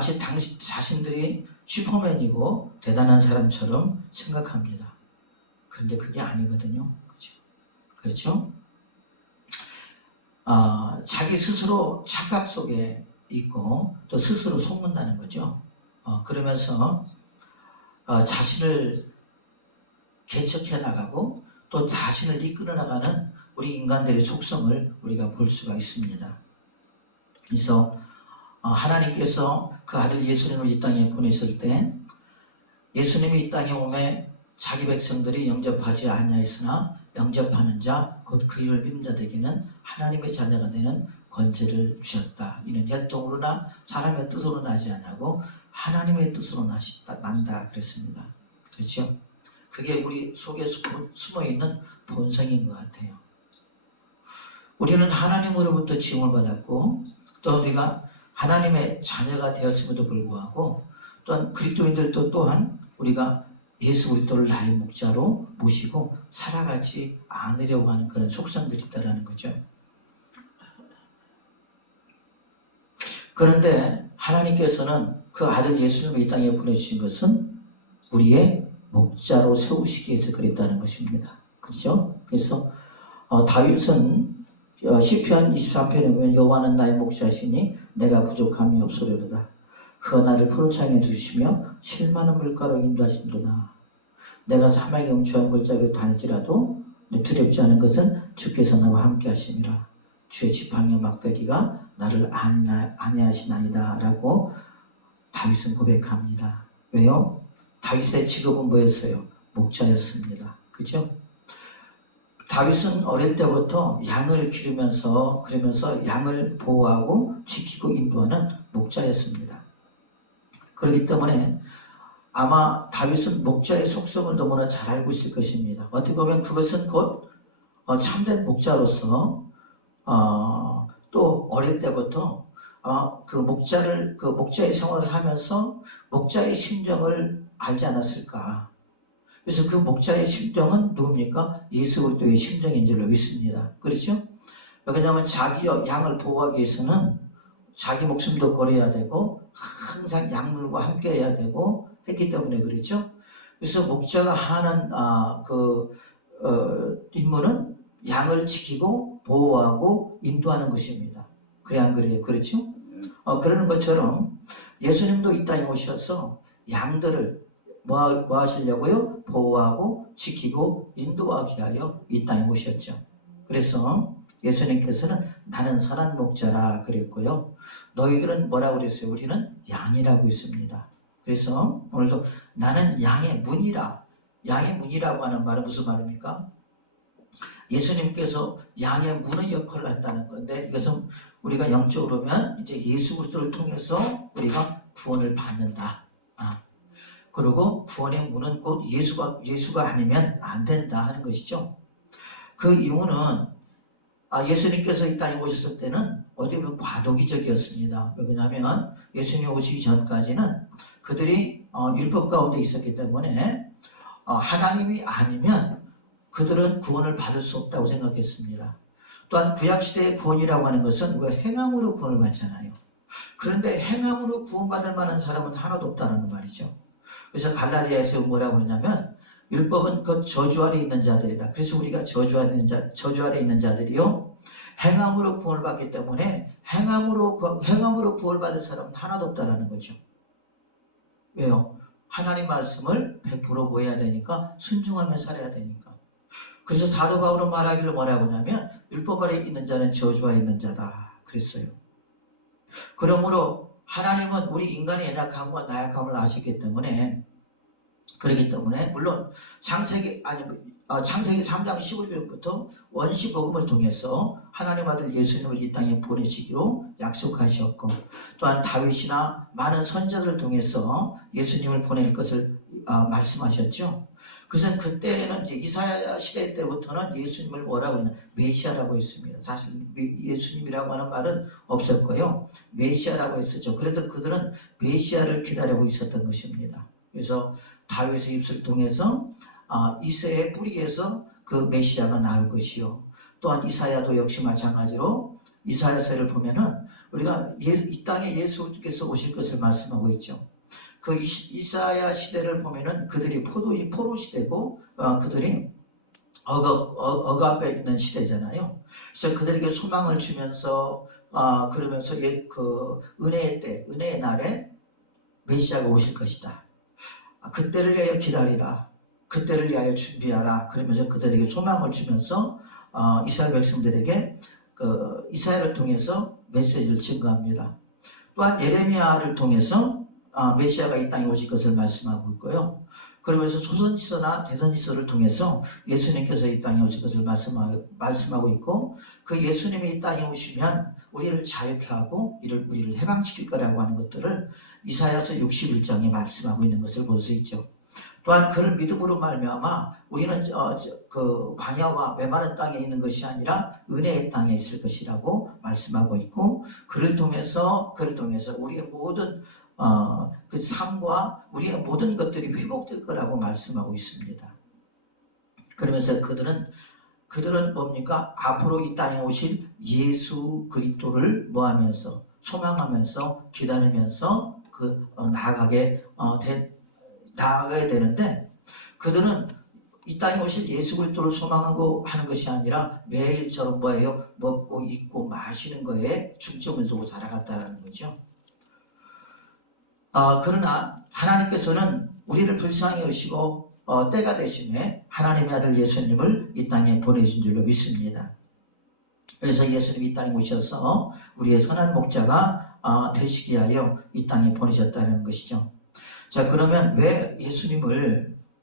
마치 당신 자신들이 슈퍼맨이고 대단한 사람처럼 생각합니다. 그런데 그게 아니거든요. 그렇죠? 자기 스스로 착각 속에 있고 또 스스로 속는다는 거죠. 그러면서 자신을 개척해 나가고 또 자신을 이끌어 나가는 우리 인간들의 속성을 우리가 볼 수가 있습니다. 그래서 하나님께서 그 아들 예수님을 이 땅에 보냈을 때 예수님이 이 땅에 오매 자기 백성들이 영접하지 아니하였으나 영접하는 자 곧 그 이름을 믿는 자들에게는 하나님의 자녀가 되는 권세를 주셨다. 이는 혈통으로나 사람의 뜻으로 나지 아니하고 하나님의 뜻으로 난다 그랬습니다. 그렇죠? 그게 우리 속에 숨어있는 본성인 것 같아요. 우리는 하나님으로부터 지음을 받았고 또 우리가 하나님의 자녀가 되었음에도 불구하고 또한 그리스도인들도 또한 우리가 예수 그리스도를 나의 목자로 모시고 살아가지 않으려고 하는 그런 속성들이 있다는 거죠. 그런데 하나님께서는 그 아들 예수님을 이 땅에 보내주신 것은 우리의 목자로 세우시기 위해서 그랬다는 것입니다. 그렇죠? 그래서 다윗은 시편 23편에 보면 여호와는 나의 목자시니 내가 부족함이 없으리로다. 그가 나를 푸른 창에 두시며 쉴만한 물가로 인도하신도다. 내가 사막의 음추한 골짜기로 다닐지라도 두렵지 않은 것은 주께서 나와 함께 하심이라. 주의 지팡이와 막대기가 나를 안위하시나이다 라고 다윗은 고백합니다. 왜요? 다윗의 직업은 뭐였어요? 목자였습니다. 그죠? 다윗은 어릴 때부터 양을 기르면서 그러면서 양을 보호하고 지키고 인도하는 목자였습니다. 그렇기 때문에 아마 다윗은 목자의 속성을 너무나 잘 알고 있을 것입니다. 어떻게 보면 그것은 곧 참된 목자로서 또 어릴 때부터 그 목자의 생활을 하면서 목자의 심정을 알지 않았을까. 그래서 그 목자의 심정은 누굽니까? 예수 그리스도의 심정인 줄로 믿습니다. 그렇죠? 왜냐하면 자기 양을 보호하기 위해서는 자기 목숨도 걸어야 되고 항상 양물과 함께 해야 되고 했기 때문에 그렇죠. 그래서 목자가 하는 임무는 양을 지키고 보호하고 인도하는 것입니다. 그래 안 그래요? 그렇죠? 그러는 것처럼 예수님도 이 땅에 오셔서 양들을 뭐 하시려고요? 보호하고 지키고 인도하게 하여 이 땅에 오셨죠. 그래서 예수님께서는 나는 선한 목자라 그랬고요. 너희들은 뭐라고 그랬어요? 우리는 양이라고 했습니다. 그래서 오늘도 나는 양의 문이라. 양의 문이라고 하는 말은 무슨 말입니까? 예수님께서 양의 문의 역할을 한다는 건데 이것은 우리가 영적으로 보면 이제 예수 그리스도를 통해서 우리가 구원을 받는다. 그리고 구원의 문은 곧 예수가 아니면 안 된다 하는 것이죠. 그 이유는 예수님께서 이 땅에 오셨을 때는 어디 보면 과도기적이었습니다. 왜냐하면 예수님이 오시기 전까지는 그들이 율법 가운데 있었기 때문에 하나님이 아니면 그들은 구원을 받을 수 없다고 생각했습니다. 또한 구약시대의 구원이라고 하는 것은 우리가 행함으로 구원을 받잖아요. 그런데 행함으로 구원받을 만한 사람은 하나도 없다는 말이죠. 그래서 갈라디아에서 뭐라고 그러냐면 율법은 그 저주 아래 있는 자들이라. 그래서 우리가 저주 아래 있는 자들이요 행함으로 구원을 받기 때문에 행함으로 구원을 받을 사람은 하나도 없다는 거죠. 왜요? 하나님 말씀을 100% 보여야 되니까 순종하며 살아야 되니까. 그래서 사도 바울은 말하기를 뭐라고 하냐면 율법 아래 있는 자는 저주 아래 있는 자다 그랬어요. 그러므로 하나님은 우리 인간의 연약함과 나약함을 아시기 때문에 그렇기 때문에 물론 창세기 3장 15절부터 원시 복음을 통해서 하나님 아들 예수님을 이 땅에 보내시기로 약속하셨고 또한 다윗이나 많은 선지자들을 통해서 예수님을 보낼 것을 말씀하셨죠. 그래서 그때는 이제 이사야 시대 때부터는 예수님을 뭐라고 하냐 메시아라고 했습니다. 사실 예수님이라고 하는 말은 없었고요. 메시아라고 했었죠. 그래도 그들은 메시아를 기다리고 있었던 것입니다. 그래서 다윗의 입술을 통해서 이새의 뿌리에서 그 메시아가 나올 것이요. 또한 이사야도 역시 마찬가지로 이사야서를 보면은 우리가 이 땅에 예수께서 오실 것을 말씀하고 있죠. 그 이사야 시대를 보면은 그들이 포로 시대고 그들이 억압에 있는 시대잖아요. 그래서 그들에게 소망을 주면서 그러면서 그 은혜의 날에 메시아가 오실 것이다. 그때를 위하여 기다리라. 그때를 위하여 준비하라. 그러면서 그들에게 소망을 주면서 이스라엘 백성들에게 그 이사야를 통해서 메시지를 증거합니다. 또한 예레미야를 통해서 메시아가 이 땅에 오실 것을 말씀하고 있고요. 그러면서 소선지서나 대선지서를 통해서 예수님께서 이 땅에 오실 것을 말씀하고 있고, 그 예수님이 이 땅에 오시면 우리를 자유케 하고 우리를 해방시킬 거라고 하는 것들을 이사야서 61장에 말씀하고 있는 것을 볼 수 있죠. 또한 그를 믿음으로 말미암아 우리는 그 광야와 메마른 땅에 있는 것이 아니라 은혜의 땅에 있을 것이라고 말씀하고 있고, 그를 통해서 우리의 모든 그 삶과 우리의 모든 것들이 회복될 거라고 말씀하고 있습니다. 그러면서 그들은 뭡니까? 앞으로 이 땅에 오실 예수 그리스도를 뭐하면서 소망하면서 기다리면서 나아가야 되는데, 그들은 이 땅에 오실 예수 그리스도를 소망하고 하는 것이 아니라 매일처럼 뭐예요? 먹고 입고 마시는 거에 중점을 두고 살아갔다는 거죠. 그러나 하나님께서는 우리를 불쌍히 여시고 때가 되심에 하나님의 아들 예수님을 이 땅에 보내신 줄로 믿습니다. 그래서 예수님이 이 땅에 오셔서 우리의 선한 목자가 되시기 위하여 이 땅에 보내셨다는 것이죠. 자, 그러면 왜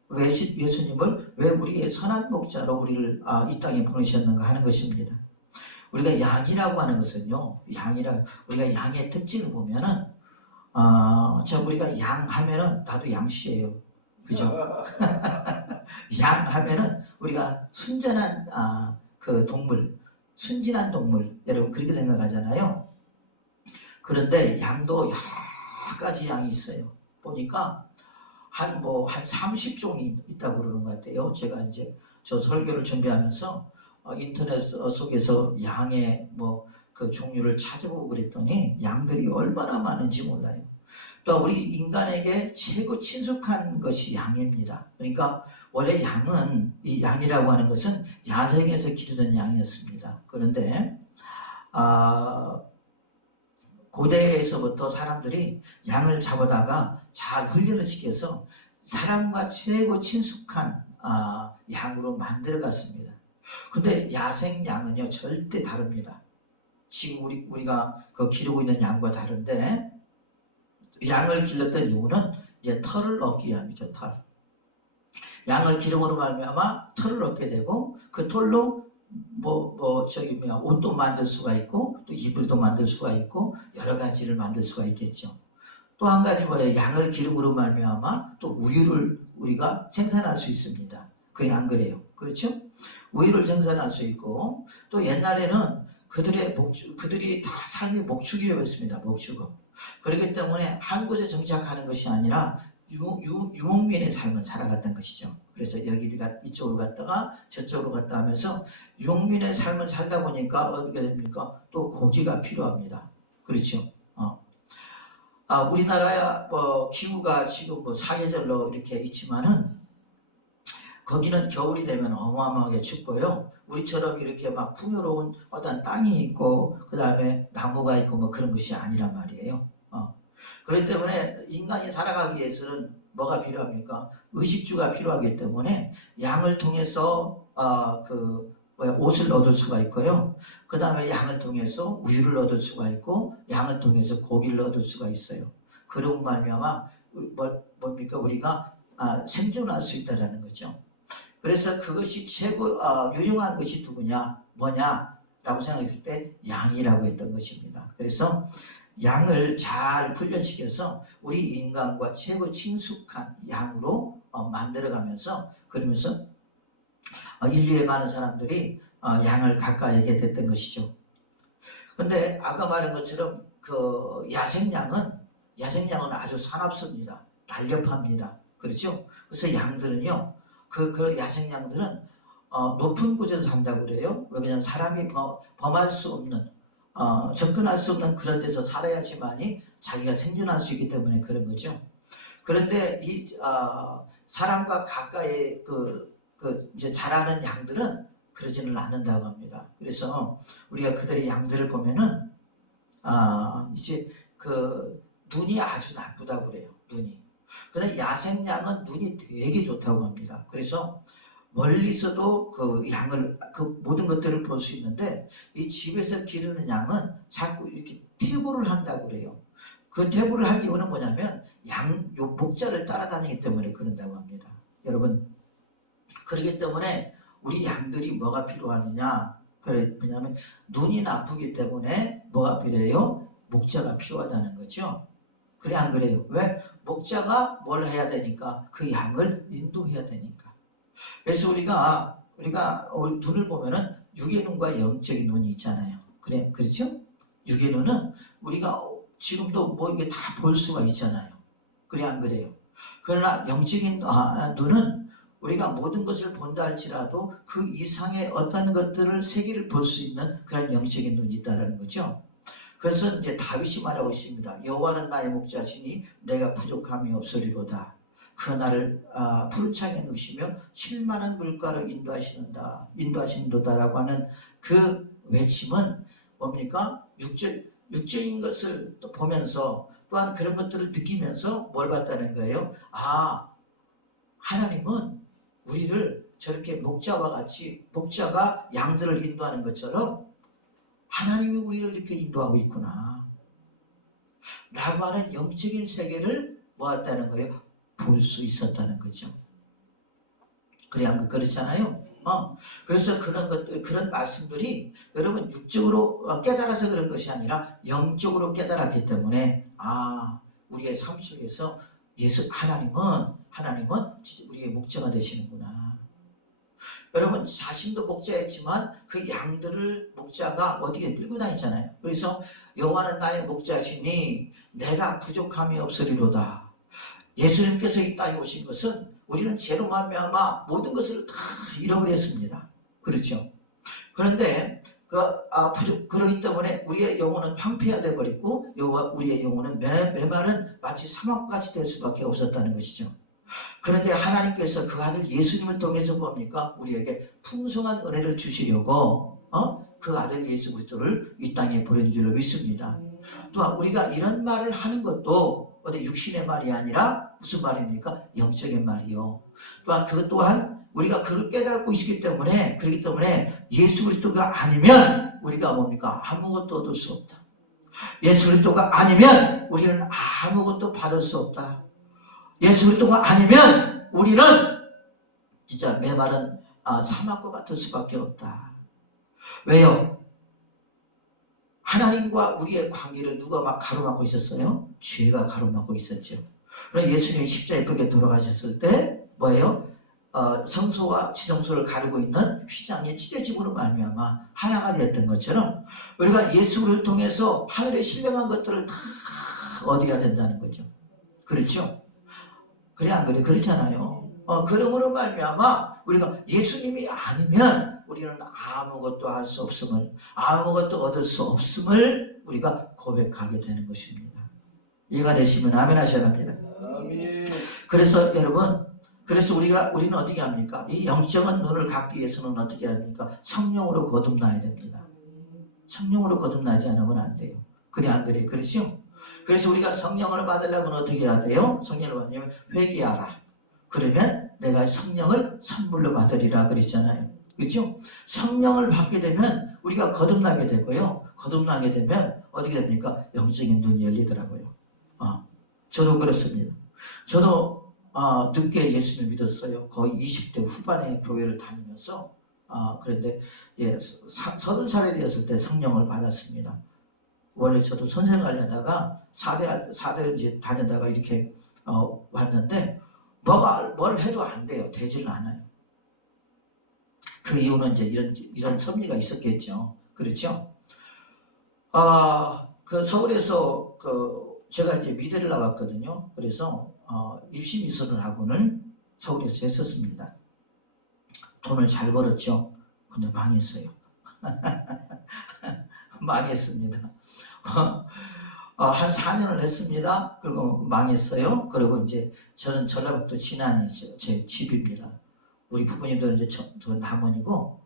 우리의 선한 목자로 우리를 이 땅에 보내셨는가 하는 것입니다. 우리가 양이라고 하는 것은요, 우리가 양의 특징을 보면은 우리가 양 하면은 나도 양씨예요. 그죠? 양 하면은 우리가 순전한 그 동물, 순진한 동물, 여러분 그렇게 생각하잖아요. 그런데 양도 여러 가지 양이 있어요. 보니까 한 30종이 있다고 그러는 것 같아요. 제가 이제 저 설교를 준비하면서 인터넷 속에서 양의 그 종류를 찾아보고 그랬더니 양들이 얼마나 많은지 몰라요. 또 우리 인간에게 최고 친숙한 것이 양입니다. 그러니까 원래 이 양이라고 하는 것은 야생에서 기르던 양이었습니다. 그런데 고대에서부터 사람들이 양을 잡아다가 잘 훈련을 시켜서 사람과 최고 친숙한 양으로 만들어갔습니다. 근데 야생 양은요 절대 다릅니다. 지금 우리가 기르고 있는 양과 다른데, 양을 길렀던 이유는 이제 털을 얻기 위함이죠. 양을 기름으로 말미암아 털을 얻게 되고, 그 털로 옷도 만들 수가 있고, 또 이불도 만들 수가 있고, 여러 가지를 만들 수가 있겠죠. 또 한 가지 양을 기름으로 말미암아 또 우유를 우리가 생산할 수 있습니다. 그래 안 그래요? 그렇죠? 우유를 생산할 수 있고, 또 옛날에는 그들이 다 삶의 목축이었습니다. 목축업. 그렇기 때문에 한 곳에 정착하는 것이 아니라 유목민의 삶을 살아갔던 것이죠. 그래서 이쪽으로 갔다가 저쪽으로 갔다 하면서 유목민의 삶을 살다 보니까 어떻게 됩니까? 또 고기가 필요합니다. 그렇죠? 우리나라야 기후가 지금 사계절로 이렇게 있지만은, 거기는 겨울이 되면 어마어마하게 춥고요. 우리처럼 이렇게 막 풍요로운 어떤 땅이 있고 그 다음에 나무가 있고 그런 것이 아니란 말이에요. 그렇기 때문에 인간이 살아가기 위해서는 뭐가 필요합니까? 의식주가 필요하기 때문에 양을 통해서 옷을 얻을 수가 있고요. 그 다음에 양을 통해서 우유를 얻을 수가 있고, 양을 통해서 고기를 얻을 수가 있어요. 그런 말미암아 뭡니까? 우리가 생존할 수 있다는 거죠. 그래서 그것이 최고 유용한 것이 뭐냐라고 생각했을 때 양이라고 했던 것입니다. 그래서 양을 잘 훈련시켜서 우리 인간과 최고 친숙한 양으로 만들어가면서, 그러면서 인류의 많은 사람들이 양을 가까이하게 됐던 것이죠. 그런데 아까 말한 것처럼 그 야생양은 아주 사납습니다. 날렵합니다. 그렇죠? 그래서 양들은요, 그 야생양들은 높은 곳에서 산다고 그래요. 왜냐하면 사람이 범할 수 없는 접근할 수 없는 그런 데서 살아야지만이 자기가 생존할 수 있기 때문에 그런 거죠. 그런데 이 사람과 가까이 이제 자라는 양들은 그러지는 않는다고 합니다. 그래서 우리가 그들의 양들을 보면은 이제 눈이 아주 나쁘다고 그래요. 눈이. 그런데 야생양은 눈이 되게 좋다고 합니다. 그래서 멀리서도 그 양을 모든 것들을 볼 수 있는데 이 집에서 기르는 양은 자꾸 이렇게 퇴보를 한다고 그래요. 그 퇴보를 한 이유는 뭐냐면 목자를 따라다니기 때문에 그런다고 합니다. 여러분, 그렇기 때문에 우리 양들이 뭐가 필요하느냐? 왜냐하면 눈이 나쁘기 때문에 뭐가 필요해요? 목자가 필요하다는 거죠. 그래 안 그래요? 왜? 목자가 뭘 해야 되니까? 그 양을 인도해야 되니까. 그래서 우리가 눈을 보면은 육의 눈과 영적인 눈이 있잖아요. 그래, 그렇죠? 육의 눈은 우리가 지금도 뭐 이게 다 볼 수가 있잖아요. 그래 안 그래요? 그러나 영적인 눈은 우리가 모든 것을 본다 할지라도 그 이상의 어떤 것들을 세계를 볼 수 있는 그런 영적인 눈이 있다는 거죠. 그래서 이제 다윗이 말하고 있습니다. 여호와는 나의 목자시니 내가 부족함이 없으리로다. 그 나를 푸른 창에 누시며 쉴만한 물가로 인도하시는도다라고 하는 그 외침은 뭡니까? 육적인 것을 또 보면서 또한 그런 것들을 느끼면서 뭘 봤다는 거예요? 하나님은 우리를 저렇게 목자와 같이 목자가 양들을 인도하는 것처럼 하나님이 우리를 이렇게 인도하고 있구나 라고 하는 영적인 세계를 모았다는 거예요. 볼 수 있었다는 거죠. 그렇잖아요. 그래서 그런 말씀들이 여러분 육적으로 깨달아서 그런 것이 아니라 영적으로 깨달았기 때문에 우리의 삶 속에서 하나님은 진짜 우리의 목자가 되시는구나. 여러분 자신도 목자였지만 그 양들을 목자가 어떻게 끌고 다니잖아요. 그래서 여호와는 나의 목자시니 내가 부족함이 없으리로다. 예수님께서 이 땅에 오신 것은 우리는 죄로 말미암아 모든 것을 다 잃어버렸습니다. 그렇죠? 그런데 그러기 때문에 우리의 영혼은 황폐화되어 버리고 우리의 영혼은 메마른 마치 사막같이 될 수밖에 없었다는 것이죠. 그런데 하나님께서 그 아들 예수님을 통해서 뭡니까? 우리에게 풍성한 은혜를 주시려고 그 아들 예수 그리스도를 이 땅에 보낸 줄로 믿습니다. 또한 우리가 이런 말을 하는 것도 어디 육신의 말이 아니라 무슨 말입니까? 영적인 말이요. 또한 그것 또한 우리가 그를 깨닫고 있기 때문에 그렇기 때문에 예수 그리스도가 아니면 우리가 뭡니까? 아무것도 얻을 수 없다. 예수 그리스도가 아니면 우리는 아무것도 받을 수 없다. 예수 그리스도가 아니면 우리는 진짜 메마른 사막과 같을 수밖에 없다. 왜요? 하나님과 우리의 관계를 누가 막 가로막고 있었어요? 죄가 가로막고 있었죠. 그래서 예수님이 십자가에 벽에 돌아가셨을 때 뭐예요? 성소와 지성소를 가르고 있는 휘장의 찢어짐으로 말미암아 하나가 되었던 것처럼 우리가 예수를 통해서 하늘에 신령한 것들을 다 얻어야 된다는 거죠. 그렇죠? 그래 안 그래? 그렇잖아요. 그러므로 말미암아 우리가 예수님이 아니면 우리는 아무것도 할 수 없음을, 아무것도 얻을 수 없음을 우리가 고백하게 되는 것입니다. 이해가 되시면 아멘 하셔야 합니다. 아멘. 그래서 여러분, 우리는 어떻게 합니까? 이 영적인 눈을 갖기 위해서는 어떻게 합니까? 성령으로 거듭나야 됩니다. 성령으로 거듭나지 않으면 안 돼요. 그래 안 그래요? 그렇죠? 그래서 우리가 성령을 받으려면 어떻게 해야 돼요? 성령을 받으려면 회개하라. 그러면 내가 성령을 선물로 받으리라 그랬잖아요. 그렇죠? 성령을 받게 되면 우리가 거듭나게 되고요. 거듭나게 되면 어떻게 됩니까? 영적인 눈이 열리더라고요. 저도 그렇습니다. 저도 늦게 예수님을 믿었어요. 거의 20대 후반에 교회를 다니면서 그런데 30살이 되었을 때 성령을 받았습니다. 원래 저도 선생 하려다가 4대 이제 다니다가 이렇게 왔는데 뭘 해도 안 돼요. 되지를 않아요. 그 이유는 이제 이런 섭리가 있었겠죠. 그렇죠? 서울에서 제가 이제 미대를 나왔거든요. 그래서 입시 미술을 학원을 서울에서 했었습니다. 돈을 잘 벌었죠. 근데 망했어요. 망했습니다. 한 4년을 했습니다. 그리고 망했어요. 그리고 이제 저는 전라북도 진안이 제 집입니다. 우리 부모님도 이제 저 남원이고,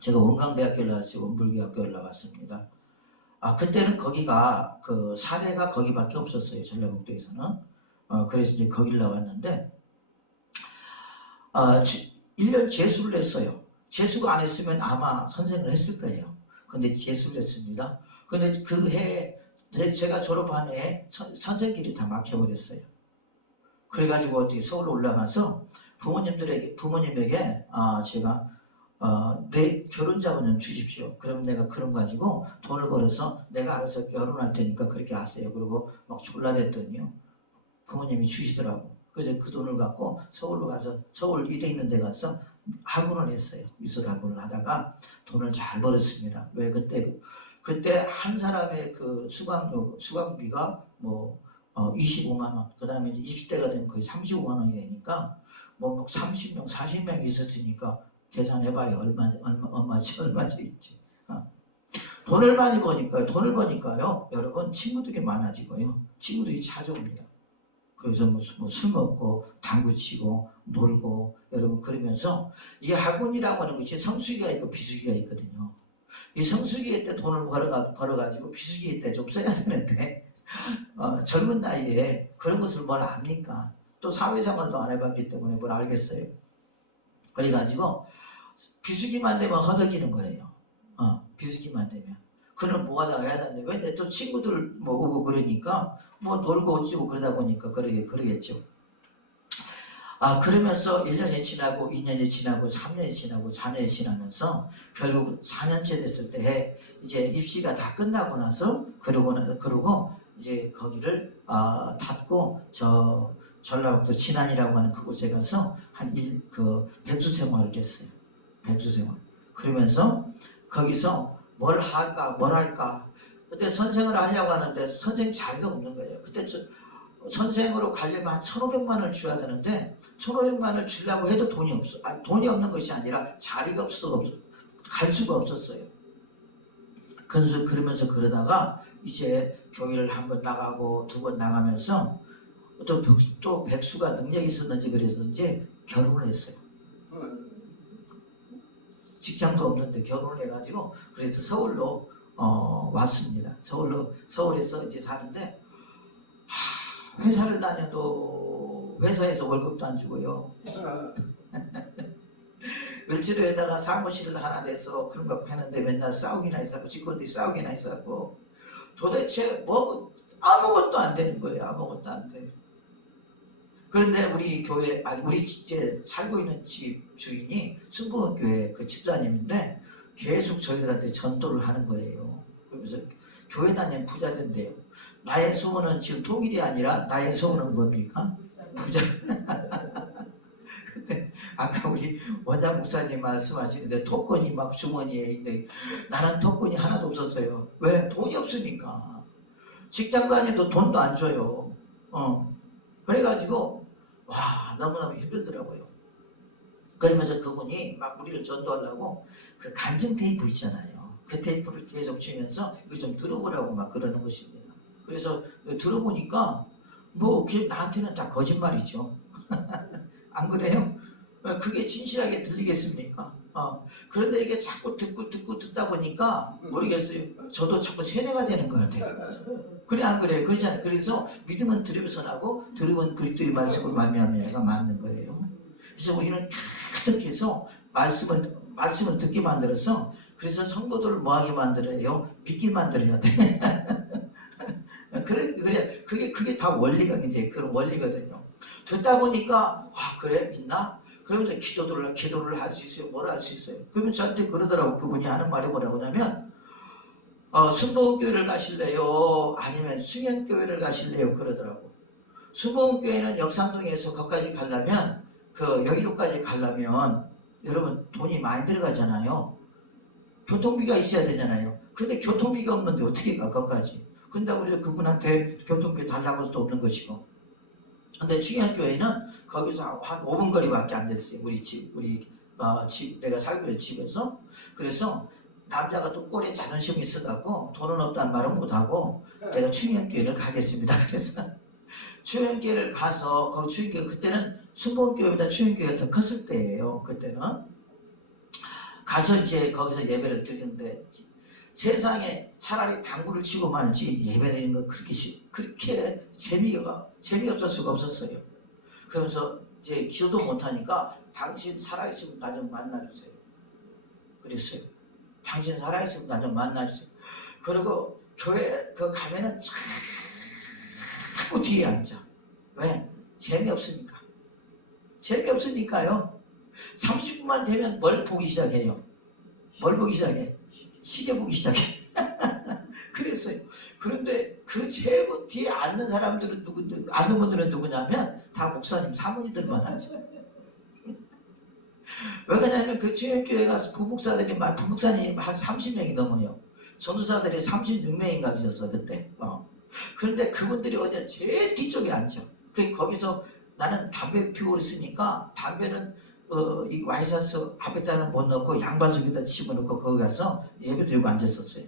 제가 원광대학교를 나왔어요. 원불교학교를 나왔습니다. 그때는 거기가 그 사대가 거기밖에 없었어요. 전라북도에서는. 그래서 이제 거기를 나왔는데 1년 재수를 했어요. 재수가 안 했으면 아마 선생을 했을 거예요. 근데 재수를 했습니다. 근데 그 해 제가 졸업한 해에 선생길이 다 막혀버렸어요. 그래가지고 어떻게 서울로 올라가서 부모님에게 제가 내 결혼 자금 좀 주십시오. 그럼 내가 그럼 가지고 돈을 벌어서 내가 알아서 결혼할 테니까 그렇게 하세요. 그리고 막 졸라댔더니요, 부모님이 주시더라고. 그래서 그 돈을 갖고 서울로 가서 서울 이대 있는 데 가서 학원을 했어요. 미술 학원을 하다가 돈을 잘 벌었습니다. 왜 그때 한 사람의 그 수강비가 뭐 25만 원, 그 다음에 이제 20대가 되면 거의 35만 원이 되니까 뭐 30명, 40명이 있었으니까 계산해봐요. 얼마지 있지. 돈을 버니까요, 여러분, 친구들이 많아지고요. 친구들이 찾아옵니다. 그래서 술 먹고, 당구 치고, 놀고, 여러분, 그러면서, 이 학원이라고 하는 것이 성수기가 있고 비수기가 있거든요. 이 성수기에 때 돈을 벌어가지고 비수기에 때 좀 써야 되는데, 젊은 나이에 그런 것을 뭘 압니까? 또 사회생활도 안 해봤기 때문에 뭘 알겠어요. 그래가지고, 비수기만 되면 허덕이는 거예요. 비수기만 되면. 그럼 뭐가 해야 되는데, 왜 또 친구들 뭐 오고 그러니까, 뭐 놀고 어찌고 그러다 보니까 그러겠죠. 그러면서 1년이 지나고, 2년이 지나고, 3년이 지나고, 4년이 지나면서, 결국 4년째 됐을 때, 이제 입시가 다 끝나고 나서, 그러고, 이제 거기를, 닫고, 전라북도 진안이라고 하는 그곳에 가서, 백수 생활을 했어요. 백수 생활. 그러면서, 거기서 뭘 할까. 그때 선생을 하려고 하는데, 선생 자리가 없는 거예요. 그때 선생으로 가려면 한 1,500만 원을 줘야 되는데 1,500만 원을 주려고 해도 돈이 없어. 돈이 없는 것이 아니라 자리가 없어. 갈 수가 없었어요. 그래서 그러면서 그러다가 이제 교회를 한 번 나가고 2번 나가면서 또 백수가 능력이 있었는지 그랬는지 결혼을 했어요. 직장도 없는데 결혼을 해가지고 그래서 서울로 왔습니다. 서울에서 이제 사는데 회사를 다녀도 회사에서 월급도 안 주고요. 을지로에다가 사무실을 하나 내서 그런 거 파는데 맨날 싸우기나 했었고 직원들이 싸우기나 했었고 도대체 뭐 아무것도 안 되는 거예요. 아무것도 안 돼. 그런데 우리 이제 살고 있는 집 주인이 순복음교회 그 집사님인데 계속 저희들한테 전도를 하는 거예요. 그러면서 교회 다니면 부자 된대요. 나의 소원은 지금 통일이 아니라 나의 소원은 뭡니까? 부자. 근데 아까 우리 원장 목사님 말씀하시는데 토건이 막 주머니에 있는데 나는 토건이 하나도 없었어요. 왜? 돈이 없으니까. 직장 다녀도 돈도 안 줘요. 그래가지고 와 너무너무 힘들더라고요. 그러면서 그분이 막 우리를 전도하려고 그 간증 테이프 있잖아요. 그 테이프를 계속 주면서 이거 좀 들어보라고 막 그러는 것입니다. 그래서 들어보니까 뭐 그게 나한테는 다 거짓말이죠. 안 그래요? 그게 진실하게 들리겠습니까? 그런데 이게 자꾸 듣다 보니까 모르겠어요. 저도 자꾸 세뇌가 되는 것 같아요. 그래 안 그래요? 그러잖아요. 그래서 믿음은 들으면서 나고 들으면 그리스도의 말씀을 말미암아가 맞는 거예요. 그래서 우리는 계속해서 말씀을 듣게 만들어서 그래서 성도들을 뭐하게 만들어요? 믿게 만들어야 돼. 그래 그게 다 원리가 이제 그런 원리거든요. 듣다 보니까 그래 믿나? 그러면서 기도를 할 수 있어요. 뭘 할 수 있어요? 그러면 저한테 그러더라고. 그분이 하는 말이 뭐라고 하냐면 순복음교회를 가실래요? 아니면 승연교회를 가실래요? 그러더라고. 순복음교회는 역삼동에서 거기까지 가려면 여의도까지 가려면 여러분 돈이 많이 들어가잖아요. 교통비가 있어야 되잖아요. 근데 교통비가 없는데 어떻게 가 거기까지? 근데 우리가 그분한테 교통비 달라고 해도 없는 것이고. 근데 충현교회는 거기서 한 5분 거리밖에 안 됐어요. 내가 살고 있는 집에서. 그래서 남자가 또 꼴에 자존심이 있어갖고 돈은 없다는 말은 못하고 내가 충현교회를 가겠습니다. 그래서 충현교회를 가서 거기 충현교회 그때는 순복음교회보다 충현교회가 더 컸을 때예요. 그때는 가서 이제 거기서 예배를 드리는데 세상에 차라리 당구를 치고 말지 예배 드리는 거 그렇게 재미없을 수가 없었어요. 그러면서 이제 기도도 못하니까 당신 살아있으면 나 좀 만나주세요. 그랬어요. 당신 살아있으면 나 좀 만나주세요. 그리고 교회 가면은 자꾸 뒤에 앉아. 왜? 재미없으니까. 재미없으니까요. 30분만 되면 뭘 보기 시작해요? 뭘 보기 시작해? 시계 보기 시작해. 그랬어요. 그런데 그 제일 뒤에 앉는 사람들은 앉는 분들은 누구냐면 다 목사님, 사모님들만 하죠. 왜 그러냐면 그 지역교회가 부목사님이 한 30명이 넘어요. 전도사들이 36명인가 계셨어 그때. 그런데 그분들이 어디야 제일 뒤쪽에 앉죠. 거기서 나는 담배 피우고 있으니까 담배는 이 와이셔츠 앞에다는 못 넣고 양반석에다 집어넣고 거기 가서 예배 드리고 앉았었어요.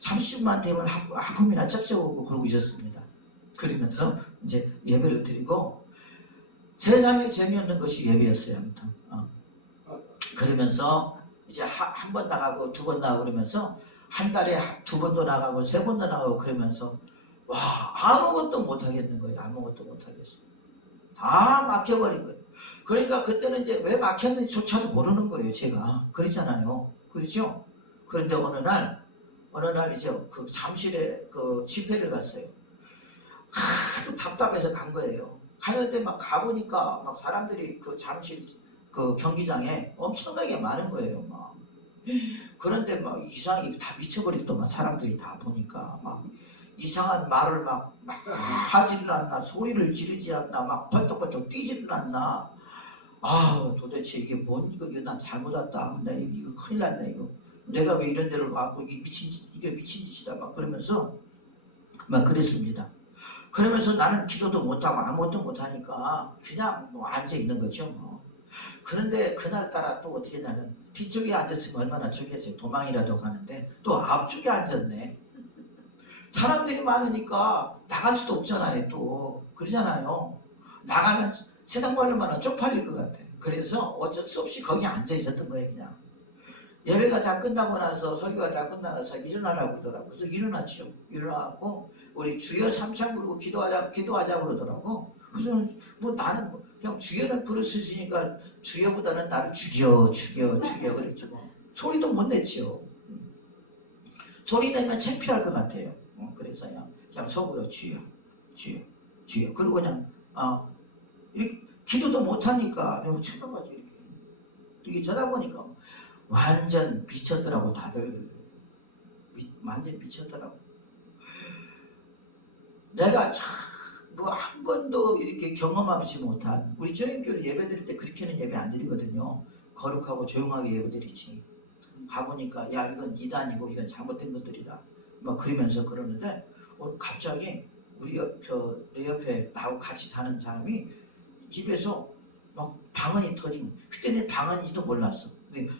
30만 되면 하품이나 쩍쩍하고 그러고 있었습니다. 그러면서 이제 예배를 드리고 세상에 재미없는 것이 예배였어요. 아무튼. 그러면서 이제 한 번 나가고 두 번 나가고 그러면서 한 달에 두 번도 나가고 세 번도 나가고 그러면서 와 아무것도 못하겠는 거예요. 아무것도 못하겠어요. 다 막혀버린 거예요. 그러니까 그때는 이제 왜 막혔는지조차도 모르는 거예요. 제가 그러잖아요. 그렇죠? 그런데 어느 날 이제 그 잠실에 그 집회를 갔어요. 하도 답답해서 간 거예요. 가는데 막 가보니까 막 사람들이 그 잠실 그 경기장에 엄청나게 많은 거예요. 막. 그런데 막 이상하게 다 미쳐버리더만 사람들이 다 보니까 막 이상한 말을 막 하지를 않나 소리를 지르지 않나 막 벌떡벌떡 뛰지를 않나. 아 도대체 이게 뭔 이거 난 잘못 왔다. 나 이거 큰일 났네 이거. 내가 왜 이런 데를 와고 이게 미친 짓이다 막 그러면서 막 그랬습니다. 그러면서 나는 기도도 못하고 아무것도 못하니까 그냥 뭐 앉아 있는 거죠 뭐. 그런데 그날따라 또 어떻게 나는 뒤쪽에 앉았으면 얼마나 좋겠어요. 도망이라도 가는데 또 앞쪽에 앉았네. 사람들이 많으니까 나갈 수도 없잖아요. 또 그러잖아요. 나가면 세상 말로 말하면 쪽팔릴 것 같아. 그래서 어쩔 수 없이 거기 앉아 있었던 거예요. 그냥 예배가 다 끝나고 나서 설교가 다 끝나고 나서 일어나라고 그러더라고. 그래서 일어났죠. 일어나고 우리 주여 삼창 부르고 기도하자 그러더라고. 그래서 뭐 나는 그냥 주여는 부를 수 있으니까 주여보다는 나를 죽여 그랬지 뭐. 소리도 못 냈지요. 소리 내면 창피할 것 같아요. 그래서 그냥 속으로 주여. 그리고 그냥 이렇게 기도도 못하니까 쳐다봐서 이렇게 쳐다보니까 완전 미쳤더라고. 다들 완전 미쳤더라고. 내가 뭐 한 번도 이렇게 경험하지 못한 우리 저희교회 예배 드릴 때 그렇게는 예배 안 드리거든요. 거룩하고 조용하게 예배 드리지. 가보니까 야 이건 이단이고 이건 잘못된 것들이다 막 그러면서 그러는데 갑자기 내 옆에 나하고 같이 사는 사람이 집에서 막 방언이 터진 그때 내 방언인지도 몰랐어.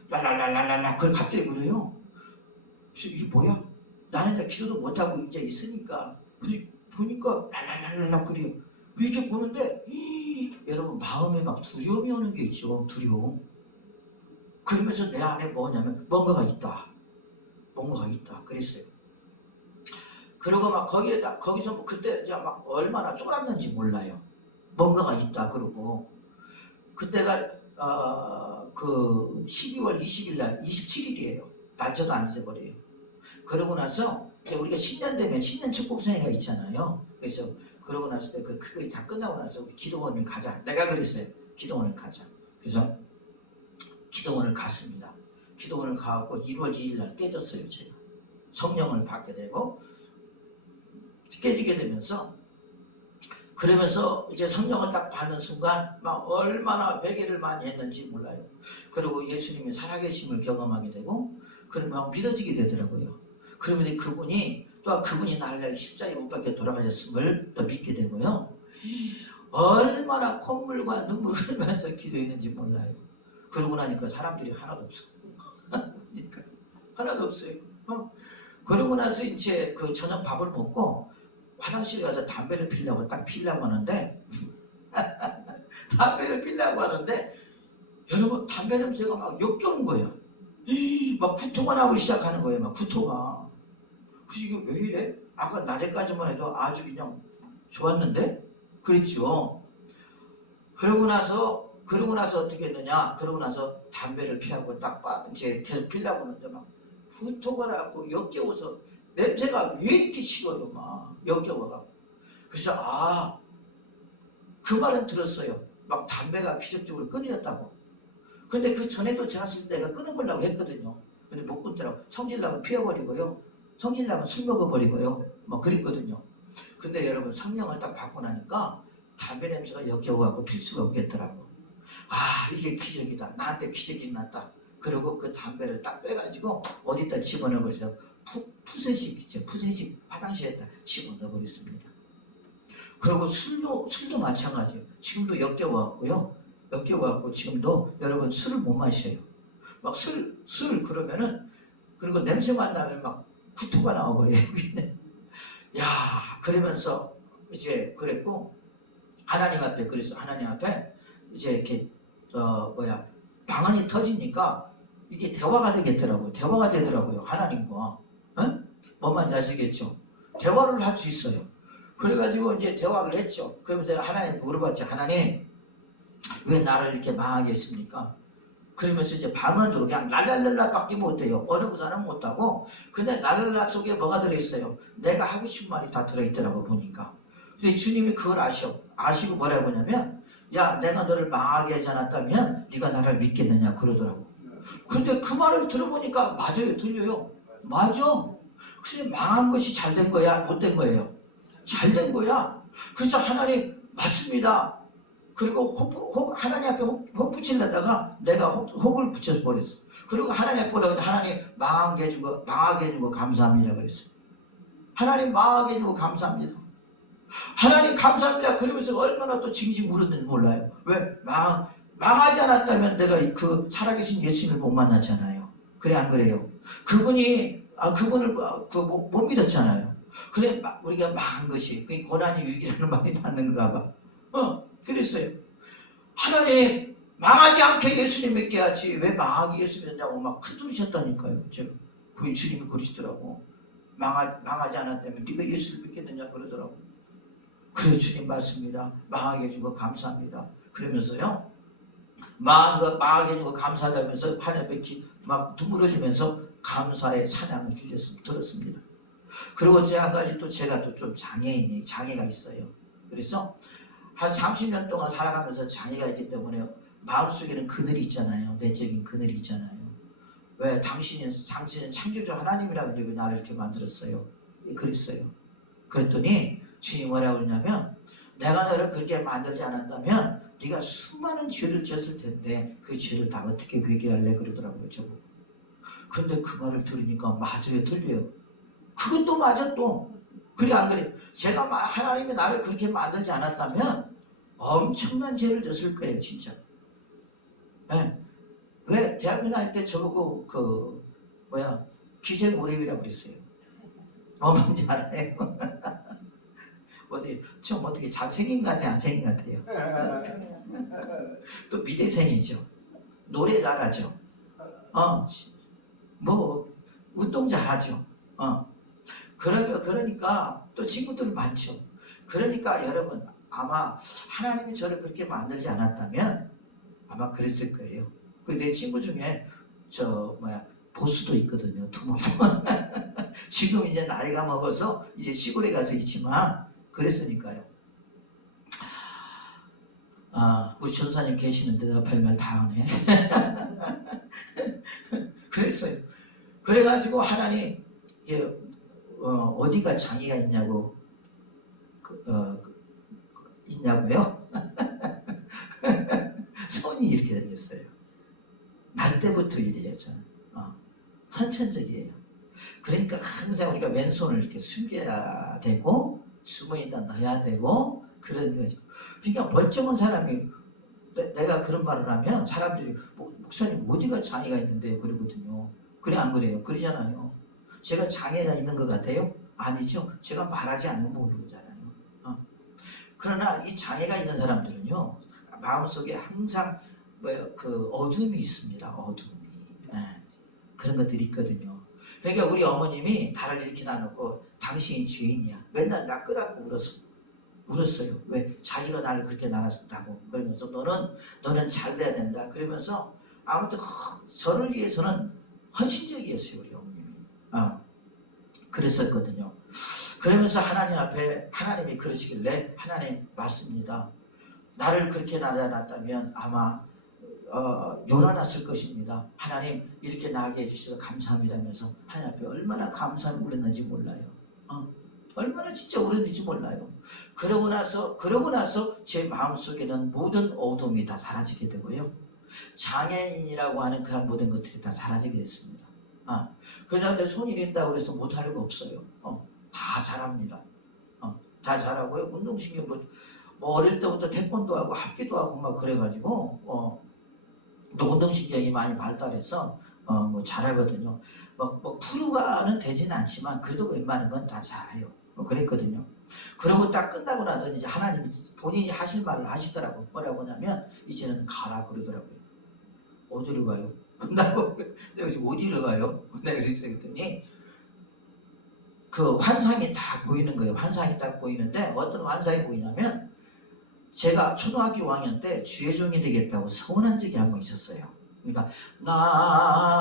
랄랄랄랄랄라 그걸 갑자기 그래요. 그래서 이게 뭐야? 나는 이제 기도도 못하고 이제 있으니까 보니까 랄랄랄랄라 그래요. 이렇게 보는데 여러분 마음에 막 두려움이 오는 게 있죠. 두려움. 그러면서 내 안에 뭐냐면 뭔가가 있다 그랬어요. 그리고 막 거기서 뭐 그때 이제 막 얼마나 쫄았는지 몰라요. 뭔가가 있다 그러고 그때가 그 12월 20일 날 27일이에요. 날짜도 안 잊어버려요. 그러고 나서 우리가 신년 되면 신년 축복성회가 있잖아요. 그래서 그러고 나서 그거 다 끝나고 나서 우리 기도원을 가자. 내가 그랬어요. 기도원을 가자. 그래서 기도원을 갔습니다. 기도원을 가고 1월 2일 날 깨졌어요. 제가 성령을 받게 되고 깨지게 되면서 그러면서 이제 성령을 딱 받는 순간 막 얼마나 회개를 많이 했는지 몰라요. 그리고 예수님이 살아계심을 경험하게 되고 그러면 막 믿어지게 되더라고요. 그러면 그분이 나를 위해 십자가에 못 박혀 돌아가셨음을 또 믿게 되고요. 얼마나 콧물과 눈물을 흘리면서 기도했는지 몰라요. 그러고 나니까 사람들이 하나도 없어. 그러니까 하나도 없어요. 그러고 나서 이제 그 저녁 밥을 먹고 화장실에 가서 담배를 딱 피려고 하는데 담배를 피려고 하는데 여러분 담배 냄새가 막 역겨운 거예요. 막 구토가 나고 시작하는 거예요. 막 구토가. 그래서 이게 왜 이래? 아까 낮에까지만 해도 아주 그냥 좋았는데? 그랬죠. 그러고 나서 어떻게 했느냐? 그러고 나서 담배를 피하고 이제 계속 피려고 하는데 막 구토가 나고 역겨워서 냄새가 왜 이렇게 싫어요? 막 역겨워가고. 그래서 그 말은 들었어요. 막 담배가 기적적으로 끊어졌다고. 근데 그 전에도 제가 쓸 때 내가 끊어보려고 했거든요. 근데 못 끊더라고. 성질나면 피워버리고요. 성질나면 술 먹어버리고요. 막 그랬거든요. 근데 여러분 성령을 딱 받고 나니까 담배 냄새가 역겨워갖고 필 수가 없겠더라고. 이게 기적이다. 나한테 기적이 났다. 그리고 그 담배를 딱 빼가지고 어디다 집어넣어버려서 푸세식 화장실에다 집어넣어버렸습니다. 그리고 술도 마찬가지예요. 지금도 역겨워갖고요. 역겨워갖고 지금도 여러분 술을 못 마셔요. 막 술 그러면은 그리고 냄새만 나면 막 구토가 나와버려요. 야, 그러면서 이제 그랬고 하나님 앞에 그래서 하나님 앞에 이제 이렇게 방언이 터지니까 이게 대화가 되겠더라고요. 대화가 되더라고요. 하나님과. 뭔 말인지 아시겠죠? 대화를 할 수 있어요. 그래가지고 이제 대화를 했죠. 그러면서 제가 하나님 물어봤죠. 하나님, 왜 나를 이렇게 망하게 했습니까? 그러면서 이제 방언으로 그냥 랄랄랄라 밖에 못해요. 어느 구사는 못하고. 근데 랄랄라 속에 뭐가 들어있어요? 내가 하고 싶은 말이 다 들어있더라고 보니까. 근데 주님이 그걸 아시고 뭐라고 하냐면, 야, 내가 너를 망하게 하지 않았다면 네가 나를 믿겠느냐 그러더라고. 근데 그 말을 들어보니까 맞아요. 들려요. 맞아. 근데 망한 것이 잘 된 거야? 못 된 거예요? 잘 된 거야. 그래서 하나님 맞습니다. 그리고 하나님 앞에 혹 붙이려다가 내가 혹을 붙여서 버렸어. 그리고 하나님 앞에 보라고 하나님 망하게 해준 거 감사합니다 그랬어요. 하나님 망하게 해준 거 감사합니다. 하나님 감사합니다. 그러면서 얼마나 또 징징 울었는지 몰라요. 왜? 망하지 않았다면 내가 그 살아계신 예수님을 못 만났잖아요. 그래 안 그래요? 그분을 못 믿었잖아요. 그래 우리가 망한 것이 그 고난이 유익이라는 말이 맞는가 봐. 그랬어요. 하나님 망하지 않게 예수님 믿게 하지 왜 망하게 예수 믿냐고 막 큰 소리 쳤다니까요. 제가 그 주님이 그러시더라고. 망하지 않았다면 네가 예수를 믿겠느냐 그러더라고. 그래 주님 맞습니다. 망하게 해준 거 감사합니다. 그러면서요 망하게 해준 거 감사하다면서 하늘 앞에 막 눈물 흘리면서 감사의 찬양을 들었습니다. 그리고 이제 한 가지 또 제가 또 좀 장애가 있어요. 그래서 한 30년 동안 살아가면서 장애가 있기 때문에 마음속에는 그늘이 있잖아요. 내적인 그늘이 있잖아요. 왜? 당신은 창조주 하나님이라고 왜 나를 이렇게 만들었어요? 그랬어요. 그랬더니 주님이 뭐라고 그러냐면 내가 너를 그렇게 만들지 않았다면 네가 수많은 죄를 지었을 텐데 그 죄를 다 어떻게 회개할래 그러더라고요. 저보고. 근데 그 말을 들으니까 맞아요. 들려요. 그것도 맞아 또. 그래 안 그래? 제가 하나님이 나를 그렇게 만들지 않았다면 엄청난 죄를 졌을 거예요. 진짜. 네. 왜? 대학교 다닐 때 저보고 기생오랩이라고 그랬어요. 뭔지 알아요? 어떻게 잘생긴 것 같아요? 안 생긴 것 같아요? 또 미대생이죠. 노래 잘하죠. 운동 잘하죠. 그러니까 또 친구들 많죠. 그러니까 여러분 아마 하나님이 저를 그렇게 만들지 않았다면 아마 그랬을 거예요. 내 친구 중에 보수도 있거든요. 두목. 지금 이제 나이가 먹어서 이제 시골에 가서 있지만 그랬으니까요. 우리 전사님 계시는데 대답할 말 다 하네. 그랬어요. 그래가지고 하나님 어디가 장애가 있냐고 있냐고요? 손이 이렇게 생겼어요. 날 때부터 이래요. 저는 선천적이에요. 그러니까 항상 우리가 왼손을 이렇게 숨겨야 되고 숨어있다 넣어야 되고 그런 거죠. 그러니까 멀쩡한 사람이 내가 그런 말을 하면 사람들이 목사님 어디가 장애가 있는데 그러거든요. 그래 안 그래요? 그러잖아요. 제가 장애가 있는 것 같아요? 아니죠. 제가 말하지 않으면 모르잖아요. 그러나 이 장애가 있는 사람들은요, 마음속에 항상 그 어둠이 있습니다. 어둠이. 예, 그런 것들이 있거든요. 그러니까 우리 어머님이 나를 이렇게 놔놓고 당신이 죄인이야. 맨날 나 끌어안고 울었어요. 왜? 자기가 나를 그렇게 나눴다고. 그러면서 너는 잘 돼야 된다. 그러면서 아무튼 저를 위해서는 헌신적이었어요. 우리 어머님이. 그랬었거든요. 그러면서 하나님 앞에 하나님이 그러시길래 하나님 맞습니다. 나를 그렇게 낳아놨다면 아마 요란했을 것입니다. 하나님 이렇게 나게 해주셔서 감사합니다 하면서 하나님 앞에 얼마나 감사함을 울었는지 몰라요. 얼마나 진짜 울었는지 몰라요. 그러고 나서 제 마음속에는 모든 어둠이 다 사라지게 되고요. 장애인이라고 하는 그런 모든 것들이 다 사라지게 됐습니다. 그냥 내 손이 이린다고 해서 못할 거 없어요. 다 잘합니다. 다 잘하고요. 운동신경도 뭐 어릴 때부터 태권도 하고 합기도 하고 막 그래가지고 또 운동신경이 많이 발달해서 뭐 잘하거든요. 뭐 프로가는 되진 않지만 그래도 웬만한 건 다 잘해요. 그랬거든요. 그러고 딱 끝나고 나더니 이제 하나님이 본인이 하실 말을 하시더라고. 뭐라고 하냐면 이제는 가라 그러더라고요. 어디로 가요? 내가 지금 어디로 가요? 내가 그랬더니 그 환상이 딱 보이는 거예요. 환상이 딱 보이는데 어떤 환상이 보이냐면 제가 초등학교 5학년 때 주의종이 되겠다고 서운한 적이 한 번 있었어요. 그러니까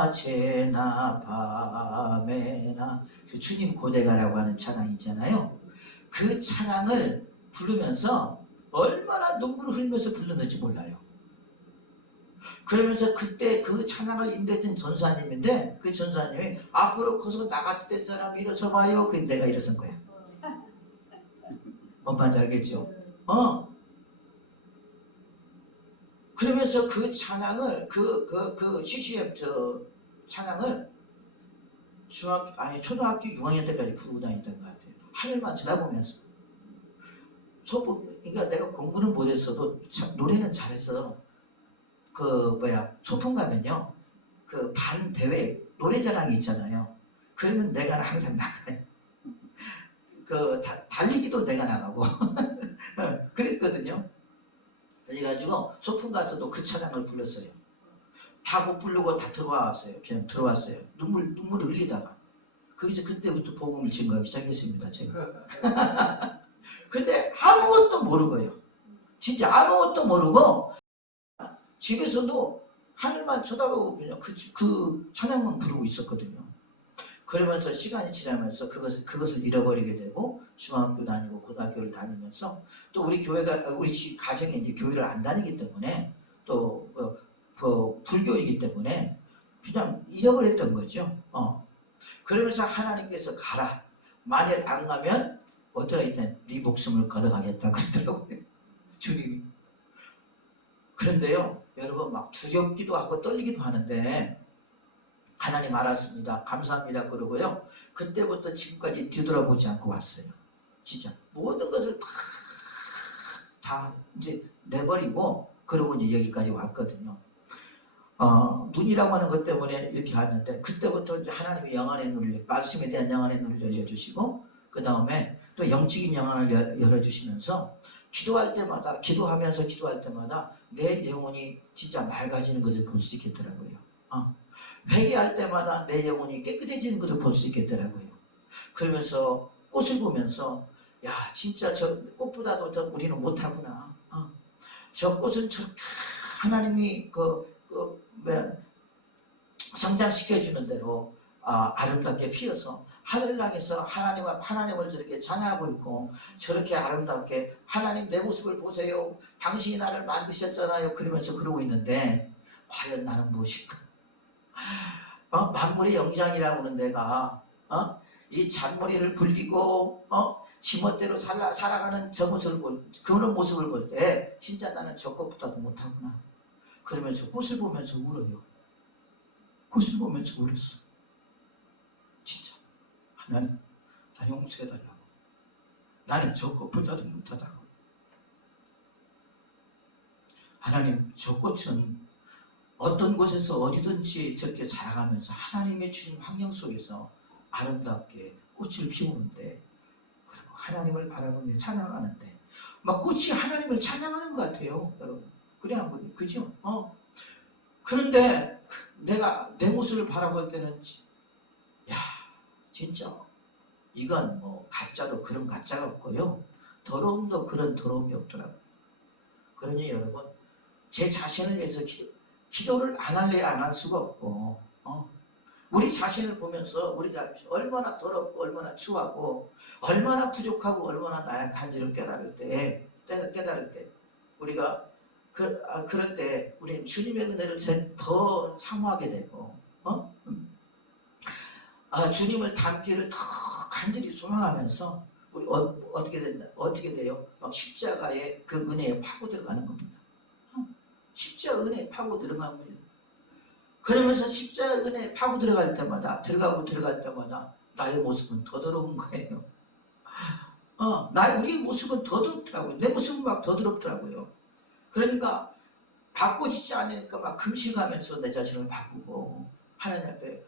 낮에나 밤에나 그 주님 고대가라고 하는 찬양 있잖아요. 그 찬양을 부르면서 얼마나 눈물을 흘리면서 불렀는지 몰라요. 그러면서 그때 그 찬양을 인도했던 전사님인데 그 전사님이 앞으로 커서 나같이 될 사람 일어서 봐요. 그 내가 일어선 거야. 엄마한테 알겠죠? 그러면서 그 찬양을 그 CCM 찬양을 초등학교 6학년 때까지 부르고 다녔던 것 같아요. 하늘만 쳐다보면서. 그러니까 내가 공부는 못했어도 노래는 잘했어. 소풍 가면요. 그 반 대회 노래자랑이 있잖아요. 그러면 내가 항상 나가요. 달리기도 내가 나가고 그랬거든요. 그래가지고 소풍 가서도 그 찬양을 불렀어요. 다 못 부르고 다 들어왔어요. 그냥 들어왔어요. 눈물을 흘리다가. 거기서 그때부터 복음을 증거하기 시작했습니다. 제가. 근데 아무것도 모르고요. 진짜 아무것도 모르고 집에서도 하늘만 쳐다보고 그냥 그 찬양만 부르고 있었거든요. 그러면서 시간이 지나면서 그것을 잃어버리게 되고 중학교 다니고 고등학교를 다니면서 또 우리 가정에 이제 교회를 안 다니기 때문에 또 불교이기 때문에 그냥 잊어버렸던 거죠. 그러면서 하나님께서 가라. 만일 안 가면 어떻게 있든 네 목숨을 걷어가겠다 그러더라고요. 주님이. 그런데요, 여러분 막 두렵기도 하고 떨리기도 하는데 하나님 알았습니다. 감사합니다. 그러고요. 그때부터 지금까지 뒤돌아보지 않고 왔어요. 진짜 모든 것을 다 이제 내버리고 그러고 이제 여기까지 왔거든요. 눈이라고 하는 것 때문에 이렇게 왔는데 그때부터 이제 하나님의 영안의 눈을 말씀에 대한 영안의 눈을 열려주시고 그 다음에 또 영적인 영안을 열어주시면서 기도하면서 기도할 때마다 내 영혼이 진짜 맑아지는 것을 볼 수 있겠더라고요. 회개할 때마다 내 영혼이 깨끗해지는 것을 볼 수 있겠더라고요. 그러면서 꽃을 보면서 야 진짜 저 꽃보다도 더 우리는 못하구나. 저 꽃은 저렇게 하나님이 성장시켜주는 대로 아름답게 피어서 하늘을 향해서 하나님을 저렇게 찬양하고 있고 저렇게 아름답게 하나님 내 모습을 보세요. 당신이 나를 만드셨잖아요. 그러면서 그러고 있는데 과연 나는 무엇일까? 만물의 영장이라고 하는 내가 이 잔머리를 굴리고 지멋대로 살아가는 그런 모습을 볼 때 진짜 나는 저 것보다도 못하구나. 그러면서 꽃을 보면서 울어요. 꽃을 보면서 울었어. 진짜 하나님 나 용서해달라고. 나는 저 꽃보다도 못하다고. 하나님 저 꽃은 어떤 곳에서 어디든지 저렇게 살아가면서 하나님의 주신 환경 속에서 아름답게 꽃을 피우는데, 그리고 하나님을 바라보며 찬양하는데 막 꽃이 하나님을 찬양하는 것 같아요, 여러분. 그래 안 그래요? 그죠? 그런데 내가 내 모습을 바라볼 때는 야, 진짜 이건 뭐 가짜도 그런 가짜가 없고요, 더러움도 그런 더러움이 없더라고요. 그러니 여러분, 제 자신을 위해서 기도를 안 할래 안 할 수가 없고, 우리 자신을 보면서 우리 자신 얼마나 더럽고 얼마나 추하고 얼마나 부족하고 얼마나 나약한지를 깨달을 때 우리가 그럴 때 우리는 주님의 은혜를 더 사모하게 되고, 주님을 닮기를 더 간절히 소망하면서 우리 어떻게 돼요? 막 십자가의 그 은혜에 파고 들어가는 겁니다. 십자가 은혜에 파고 들어가는 거예요. 그러면서 십자가 은혜에 파고 들어갈 때마다 나의 모습은 더 더러운 거예요. 우리 모습은 더 더럽더라고요. 내 모습은 막 더 더럽더라고요. 그러니까 바꿔지지 않으니까 막 금식하면서 내 자신을 바꾸고, 하나님 앞에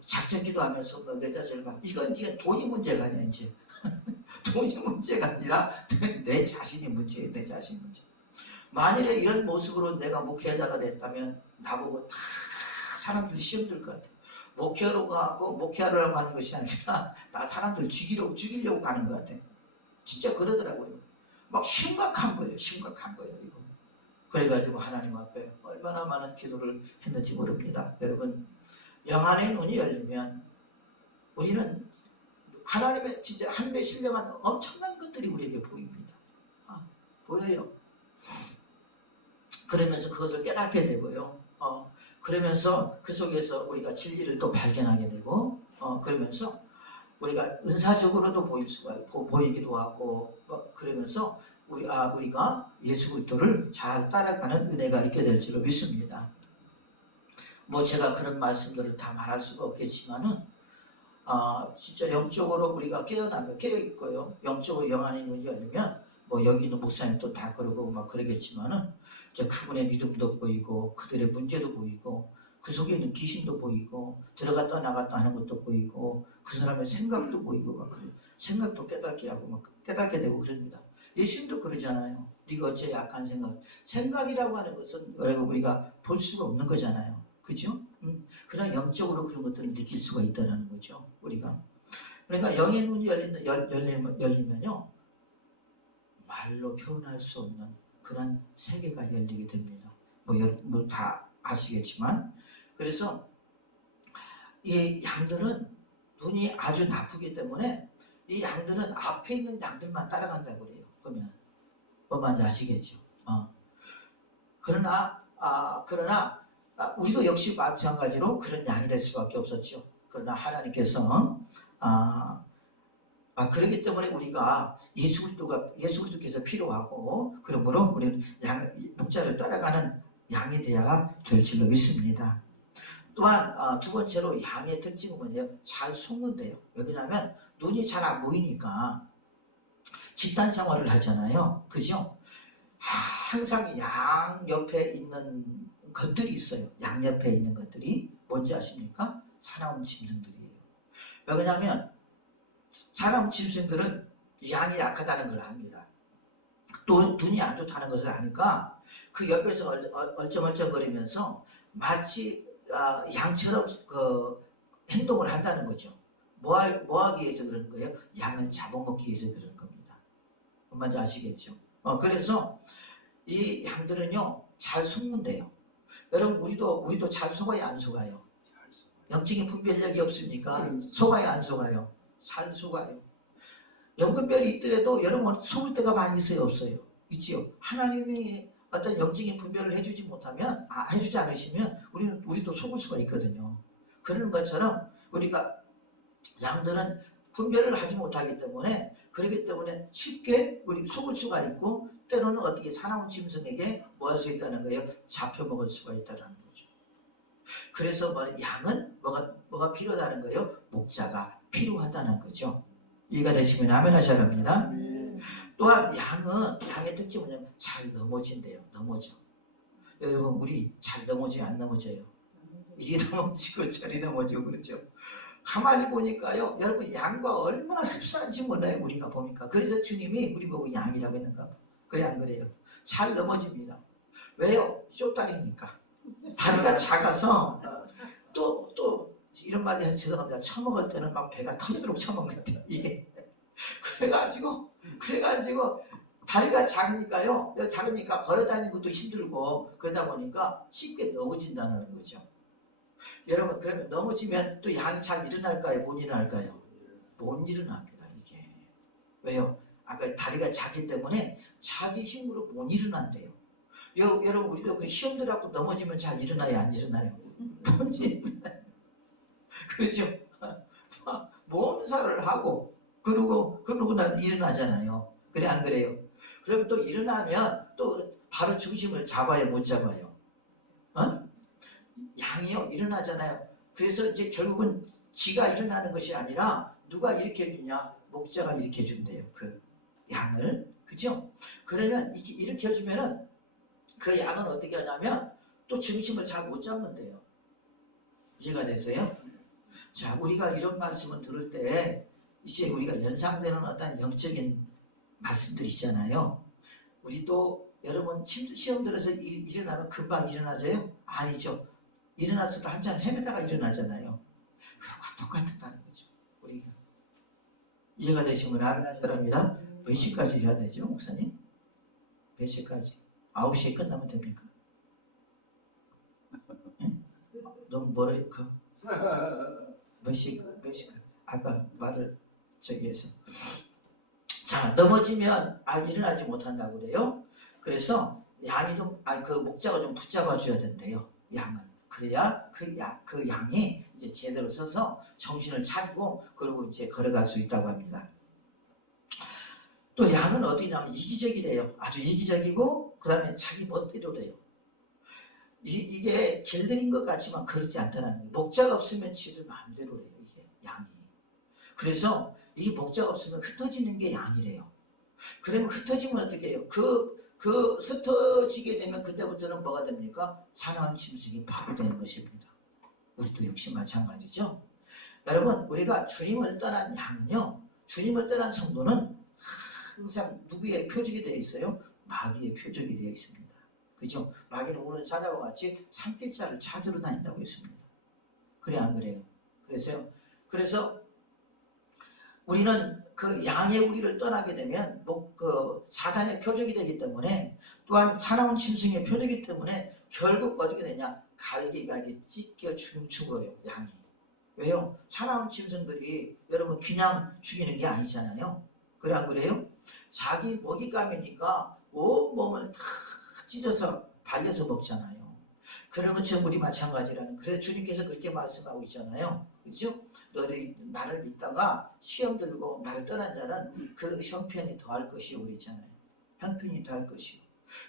작전 기도하면서 내 자신을 바꾸고, 이건 돈이 문제가 아니야, 이제. 돈이 문제가 아니라 내 자신이 문제예요. 내 자신 문제. 만일에 이런 모습으로 내가 목회자가 됐다면 나보고 다 사람들이 시험 들 것 같아요. 목회하려고 하는 것이 아니라 나 사람들 죽이려고 가는 것 같아요. 진짜 그러더라고요. 막 심각한 거예요. 이거. 그래가지고 하나님 앞에 얼마나 많은 기도를 했는지 모릅니다. 여러분, 영안의 눈이 열리면 우리는 진짜 하늘에 신령한 엄청난 것들이 우리에게 보입니다. 보여요. 그러면서 그것을 깨닫게 되고요. 그러면서 그 속에서 우리가 진리를 또 발견하게 되고, 그러면서 우리가 은사적으로도 보이기도 하고, 그러면서 우리가 예수 그리스도를 잘 따라가는 은혜가 있게 될 줄로 믿습니다. 뭐 제가 그런 말씀들을 다 말할 수가 없겠지만은, 진짜 영적으로 우리가 깨어있고요. 영적으로 영안의 눈이 열리면, 뭐 여기 있는 목사님도 다 그러고 막 그러겠지만은, 그분의 믿음도 보이고, 그들의 문제도 보이고, 그 속에 있는 귀신도 보이고, 들어갔다 나갔다 하는 것도 보이고, 그 사람의 생각도 보이고, 막 그래. 생각도 깨닫게 하고, 막 깨닫게 되고 그럽니다. 예수님도 그러잖아요. 네가 어째 약한 생각이라고 하는 것은 우리가 볼 수가 없는 거잖아요. 그죠? 그러나 영적으로 그런 것들을 느낄 수가 있다는 거죠, 우리가. 그러니까 영의 눈이 열리면요, 말로 표현할 수 없는 그런 세계가 열리게 됩니다. 뭐 여러분 다 아시겠지만, 그래서 이 양들은 눈이 아주 나쁘기 때문에 이 양들은 앞에 있는 양들만 따라간다고 그래요. 그러면 뭔지 아시겠죠? 그러나 우리도 역시 마찬가지로 그런 양이 될 수밖에 없었죠. 그러나 하나님께서 그렇기 때문에 우리가 예수 그리스도께서 필요하고, 그러므로 우리는 목자를 따라가는 양이 되어야 될 줄로 믿습니다. 또한 두 번째로 양의 특징은 뭐냐면 잘 속는데요. 왜냐하면 눈이 잘 안 보이니까 집단 생활을 하잖아요. 그죠? 항상 양 옆에 있는 것들이 있어요. 양 옆에 있는 것들이 뭔지 아십니까? 사나운 짐승들이에요. 왜냐하면 사나운 짐승들은 양이 약하다는 걸 압니다. 또 눈이 안 좋다는 것을 아니까 그 옆에서 얼쩡얼쩡거리면서 마치 양처럼 행동을 한다는 거죠. 뭐 하기 위해서 그런 거예요? 양을 잡아먹기 위해서 그런 겁니다. 뭔지 아시겠죠? 그래서 이 양들은요, 잘 속는데요. 여러분, 우리도 잘 속아요, 안 속아요? 영적인 분별력이 없으니까 속아요, 안 속아요? 잘 속아요. 연금별이 있더라도 여러분 속을 때가 많이 있어요, 없어요? 있지요. 하나님이 어떤 영적인 분별을 해주지 않으시면 우리도 속을 수가 있거든요. 그런 것처럼 우리가 양들은 분별을 하지 못하기 때문에, 그렇기 때문에 쉽게 우리 속을 수가 있고, 때로는 어떻게 사나운 짐승에게 뭐 할 수 있다는 거예요? 잡혀먹을 수가 있다는 거죠. 그래서 양은 뭐가 필요하다는 거예요? 목자가 필요하다는 거죠. 이해가 되시면 아멘 하셔야 합니다. 또한 양의 특징은 잘 넘어진대요. 넘어져. 여러분 우리 잘 넘어져요, 안 넘어져요? 이리 넘어지고 저리 넘어지고 그렇죠. 가만히 보니까요, 여러분 양과 얼마나 흡사한지 몰라요. 우리가 보니까. 그래서 주님이 우리 보고 양이라고 했는가. 그래 안 그래요? 잘 넘어집니다. 왜요? 쇼다리니까. 다리가 작아서 또 이런 말이 해서 죄송합니다. 처먹을 때는 막 배가 터지도록 처먹는 것 같아요. 이게 그래가지고 다리가 작으니까요. 작으니까 걸어다니는 것도 힘들고 그러다 보니까 쉽게 넘어진다는 거죠. 여러분 그러면 넘어지면 또 양이 잘 일어날까요? 못 일어날까요? 못 일어납니다. 이게 왜요? 아까 다리가 작기 때문에 자기 힘으로 못 일어난대요. 여러분 우리도 그 시험 들어갖고 넘어지면 잘 일어나요? 안 일어나요? 못 일어나요. 그렇죠? 몸살을 하고 그러고 나 일어나잖아요. 그래 안 그래요? 그럼 또 일어나면 또 바로 중심을 잡아요, 못 잡아요? 어? 양이요 일어나잖아요. 그래서 이제 결국은 지가 일어나는 것이 아니라 누가 일으켜 주냐? 목자가 일으켜 준대요. 그 양을. 그죠? 그러면 일으켜 주면은 그 양은 어떻게 하냐면 또 중심을 잘 못 잡는데요. 이해가 되세요? 자, 우리가 이런 말씀을 들을 때 이제 우리가 연상되는 어떤 영적인 말씀들이 있잖아요. 우리도 여러분 시험 들어서 일어나면 금방 일어나져요? 아니죠. 일어났어도 한참 헤매다가 일어나잖아요. 그거와 똑같다는 거죠. 우리가. 이해가 되시면 바랍니다. 몇 시까지 해야 되죠, 목사님? 몇 시까지? 9시에 끝나면 됩니까? 응? 너무 멀어요. 몇 시까지? 아까 말을 저기 해서. 자, 넘어지면 일어나지 못한다고 그래요. 그래서 양이 그 목자가 좀 붙잡아 줘야 된대요. 양은. 그래야 그 양이 이제 제대로 서서 정신을 차리고 그리고 이제 걸어갈 수 있다고 합니다. 또 양은 어디냐면 이기적이래요. 아주 이기적이고 그 다음에 자기 멋대로래요. 이게 길들인 것 같지만 그렇지 않다는 거예요. 목자가 없으면 지들 마음대로래요. 이게 양이. 그래서 이 목자가 없으면 흩어지는 게 양이래요. 그러면 흩어지면 어떻게 해요? 흩어지게 되면 그때부터는 뭐가 됩니까? 사나운 짐승이 밥이 되는 것입니다. 우리도 역시 마찬가지죠. 여러분 우리가 주님을 떠난 양은요, 주님을 떠난 성도는 항상 누구의 표적이 되어 있어요? 마귀의 표적이 되어 있습니다. 그죠? 마귀는 오늘 사자와 같이 삼킬 자를 찾으러 다닌다고 했습니다. 그래 안 그래요? 그래서 우리는 그 양의 우리를 떠나게 되면 그 사단의 표적이 되기 때문에 또한 사나운 짐승의 표적이기 때문에 결국 어떻게 되냐? 갈기갈기 찢겨 죽어요, 양이. 왜요? 사나운 짐승들이 여러분 그냥 죽이는 게 아니잖아요. 그래 안 그래요? 자기 먹잇감이니까 온 몸을 다 찢어서 발려서 먹잖아요. 그런 것처럼 우리 마찬가지라는. 그래서 주님께서 그렇게 말씀하고 있잖아요. 그렇죠? 너희 나를 믿다가 시험 들고 나를 떠난 자는 그 형편이 더할 것이요 그랬잖아요. 형편이 더할 것이요.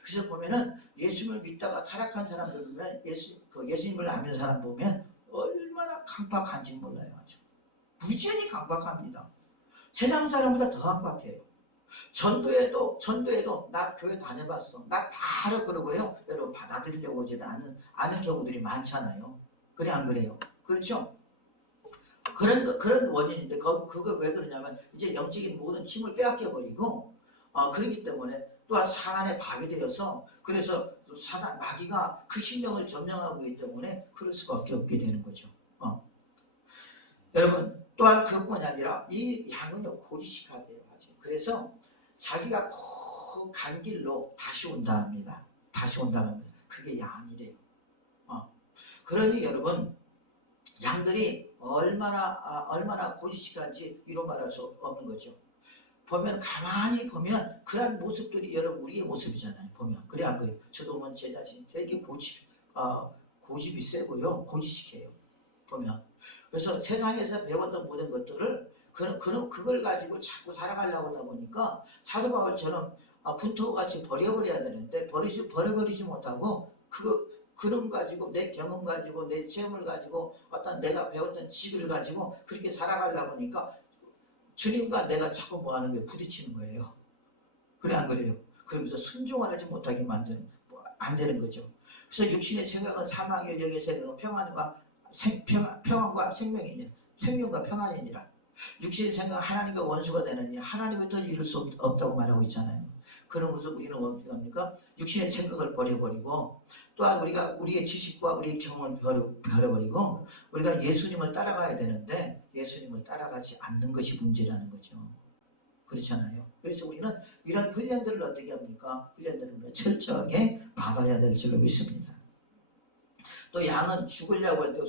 그래서 보면은 예수님을 믿다가 타락한 사람들 보면 예수님을 안 믿는 사람 보면 얼마나 강박한지 몰라요. 아주 무지하게 강박합니다. 세상 사람보다 더 강박해요. 전도에도 나 교회 다녀봤어. 나 다 알아 그러고요. 여러분 받아들이려고 하지 않은 경우들이 많잖아요. 그래 안 그래요? 그렇죠? 그런 원인인데 그거 왜 그러냐면 이제 영적인 모든 힘을 빼앗겨 버리고 그렇기 때문에 또한 사단의 밥이 되어서 그래서 마귀가 그 심령을 점령하고 있기 때문에 그럴 수밖에 없게 되는 거죠. 여러분 또한 그뿐만 아니라 이 양은요 고지식하게 돼요. 그래서 자기가 꼭 간 길로 다시 온다 합니다. 다시 온다면 그게 양이래요. 그러니 여러분 양들이 얼마나 고지식한지 이런 말할 수 없는 거죠. 가만히 보면 그런 모습들이 여러분 우리의 모습이잖아요. 보면 그래 안 그래요? 저도 보면 제 자신 되게 고집이 세고요, 고지식해요. 보면 그래서 세상에서 배웠던 모든 것들을 그걸 가지고 자꾸 살아가려고 하다 보니까 사도 바울처럼 분토같이 버려버려야 되는데 버려버리지 못하고 그놈 가지고 내 경험 가지고 내 체험을 가지고 어떤 내가 배웠던 지식을 가지고 그렇게 살아가려고 하니까 주님과 내가 자꾸 뭐 하는 거예요? 부딪히는 거예요. 그래 안 그래요? 그러면서 순종을 하지 못하게 안 되는 거죠. 그래서 육신의 생각은 사망이요 영의 생각은 평안과 생명이니라. 생명과 평안이니라. 육신의 생각은 하나님과 원수가 되느니 하나님의 뜻을 이룰 수 없다고 말하고 있잖아요. 그러면서 우리는 어떻게 합니까? 육신의 생각을 버려버리고 또한 우리가 우리의 지식과 우리의 경험을 버려버리고 우리가 예수님을 따라가야 되는데 예수님을 따라가지 않는 것이 문제라는 거죠. 그렇잖아요. 그래서 우리는 이런 훈련들을 어떻게 합니까? 훈련들을 철저하게 받아야 될 줄로 믿습니다. 또 양은 죽으려고 할 때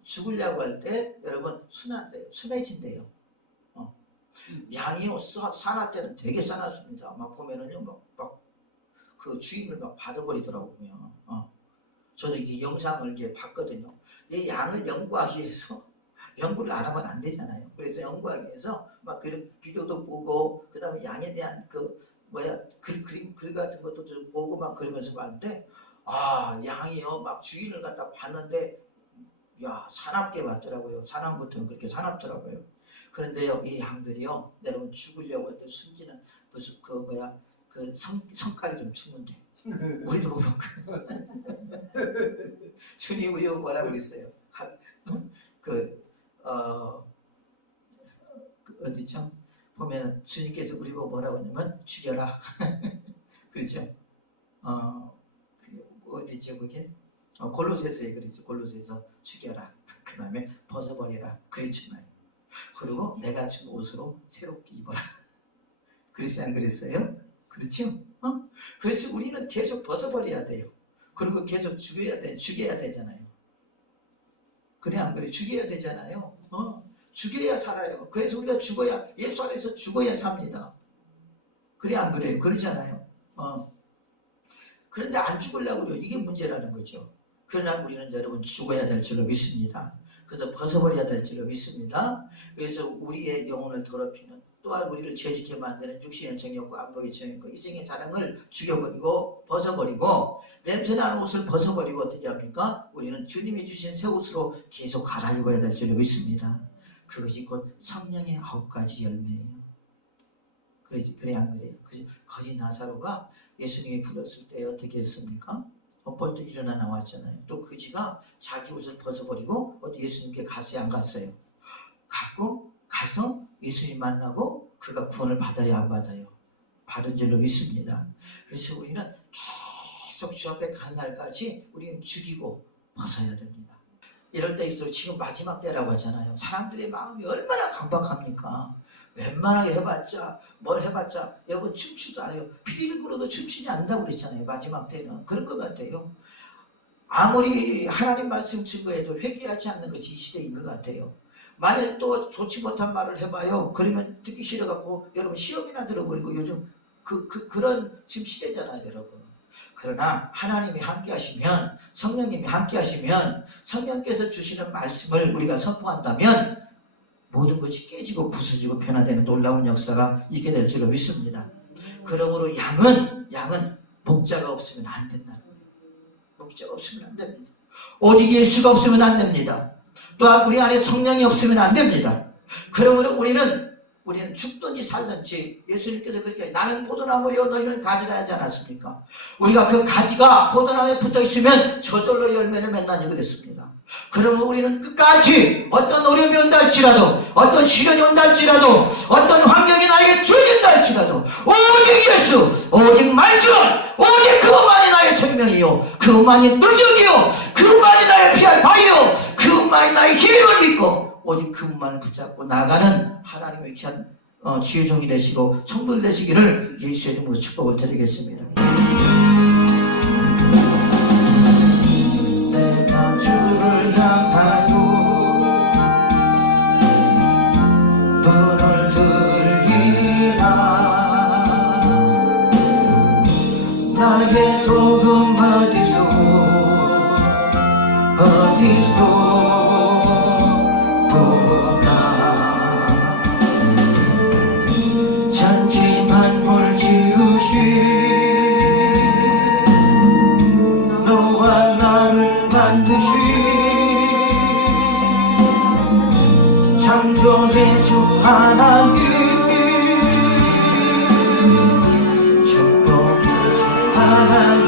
죽으려고 할 때 여러분 순해진대요. 양이요 싸날 때는 되게 싸놨습니다. 막 보면은요 막 그 주인을 막 받아버리더라고 보면. 저는 이 영상을 이제 봤거든요. 이 양을 연구하기 위해서 연구를 안 하면 안 되잖아요. 그래서 연구하기 위해서 막 그런 비디오도 보고 그 다음에 양에 대한 글 같은 것도 좀 보고 막 그러면서 봤는데 양이요 막 주인을 갖다 봤는데 야 사납게 봤더라고요. 사납부터는 그렇게 사납더라고요. 그런데요 이 양들이요 여러분 죽으려고 할 때 숨지는 성깔이 좀 추운데 우리도 보면 주님 우리 뭐라고 그랬어요? 어디죠? 보면 주님께서 우리 보고 뭐라고 하냐면 죽여라. 그렇죠? 어디죠 그게? 골로새서에 그랬죠. 골로새서 죽여라. 그 다음에 벗어버려라. 그랬지만 그리고 내가 준 옷으로 새롭게 입어라. 그랬지 안 그랬어요? 그렇죠? 그래서 우리는 계속 벗어버려야 돼요. 그리고 계속 죽여야 되잖아요. 그래 안 그래? 죽여야 되잖아요. 죽여야 살아요. 그래서 우리가 죽어야 예수 안에서 죽어야 삽니다. 그래 안 그래요? 그러잖아요. 그런데 안 죽으려고 그래요. 이게 문제라는 거죠. 그러나 우리는 여러분 죽어야 될 줄로 믿습니다. 그래서 벗어버려야 될 줄로 믿습니다. 그래서 우리의 영혼을 더럽히는 또한 우리를 죄짓게 만드는 육신의 정욕과 안목의 정욕과 이생의 사랑을 죽여버리고 벗어버리고 냄새나는 옷을 벗어버리고 어떻게 합니까? 우리는 주님이 주신 새 옷으로 계속 갈아입어야 될 줄로 믿습니다. 그것이 곧 성령의 9가지 열매예요. 그래 안 그래요? 거지 나사로가 예수님이 부렸을 때 어떻게 했습니까? 벌떡 일어나 나왔잖아요. 또 그지가 자기 옷을 벗어버리고 어디 예수님께 갔어요? 안 갔어요? 가서 예수님 만나고 그가 구원을 받아야 안 받아요? 받은 줄로 믿습니다. 그래서 우리는 계속 주 앞에 간 날까지 우리는 죽이고 벗어야 됩니다. 이럴 때일수록 지금 마지막 때라고 하잖아요. 사람들의 마음이 얼마나 강박합니까? 웬만하게 해봤자 여러분 춤추도 안 해요. 피리를 불어도 춤추지 않는다고 그랬잖아요. 마지막 때는 그런 것 같아요. 아무리 하나님 말씀 증거해도 회개하지 않는 것이 이 시대인 것 같아요. 만약에 또 좋지 못한 말을 해봐요. 그러면 듣기 싫어갖고 여러분 시험이나 들어버리고 요즘 그런 지금 시대잖아요, 여러분. 그러나 하나님이 함께 하시면 성령님이 함께 하시면 성령께서 주시는 말씀을 우리가 선포한다면 모든 것이 깨지고 부서지고 변화되는 놀라운 역사가 있게 될 줄로 믿습니다. 그러므로 양은 목자가 없으면 안 된다는 거예요. 목자가 없으면 안 됩니다. 오직 예수가 없으면 안 됩니다. 또한 우리 안에 성령이 없으면 안 됩니다. 그러므로 우리는 죽든지 살든지 예수님께서 그렇게 나는 포도나무요 너희는 가지라 하지 않았습니까? 우리가 그 가지가 포도나무에 붙어있으면 저절로 열매를 맺나니 그랬습니다. 그러면 우리는 끝까지 어떤 어려움이 온다 할지라도 어떤 시련이 온다 할지라도 어떤 환경이 나에게 주어진다 할지라도 오직 예수 오직 말씀 오직 그것만이 나의 생명이요 그것만이 능력이요 그것만이 나의 피할 바위요 그것만이 나의 힘을 믿고 오직 그분만을 붙잡고 나가는 하나님의 귀한 지혜 종이 되시고 성도들 되시기를 예수의 이름으로 축복을 드리겠습니다. 내가 주를 향하여 눈을 들리라 나의 복음 어디서 천지만물 지으신 너와 나를 만드신 창조의 주 하나님 축복의 주 하나님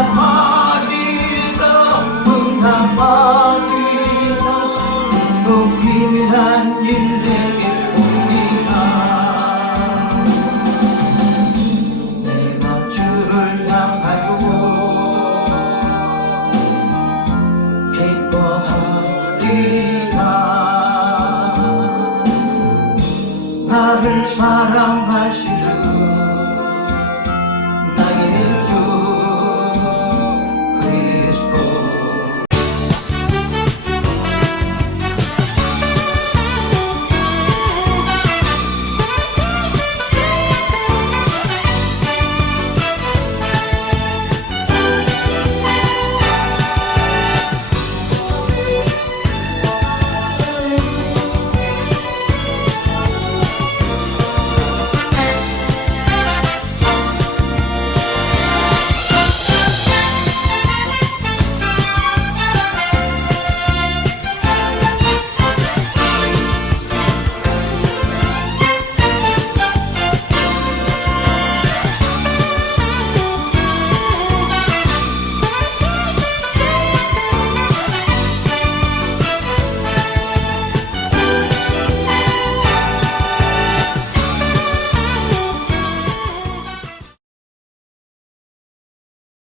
응답하리라 응답하리라 또 비밀한 일 내게 오리라 내가 주를 향하여 기뻐하리라 나를 사랑하는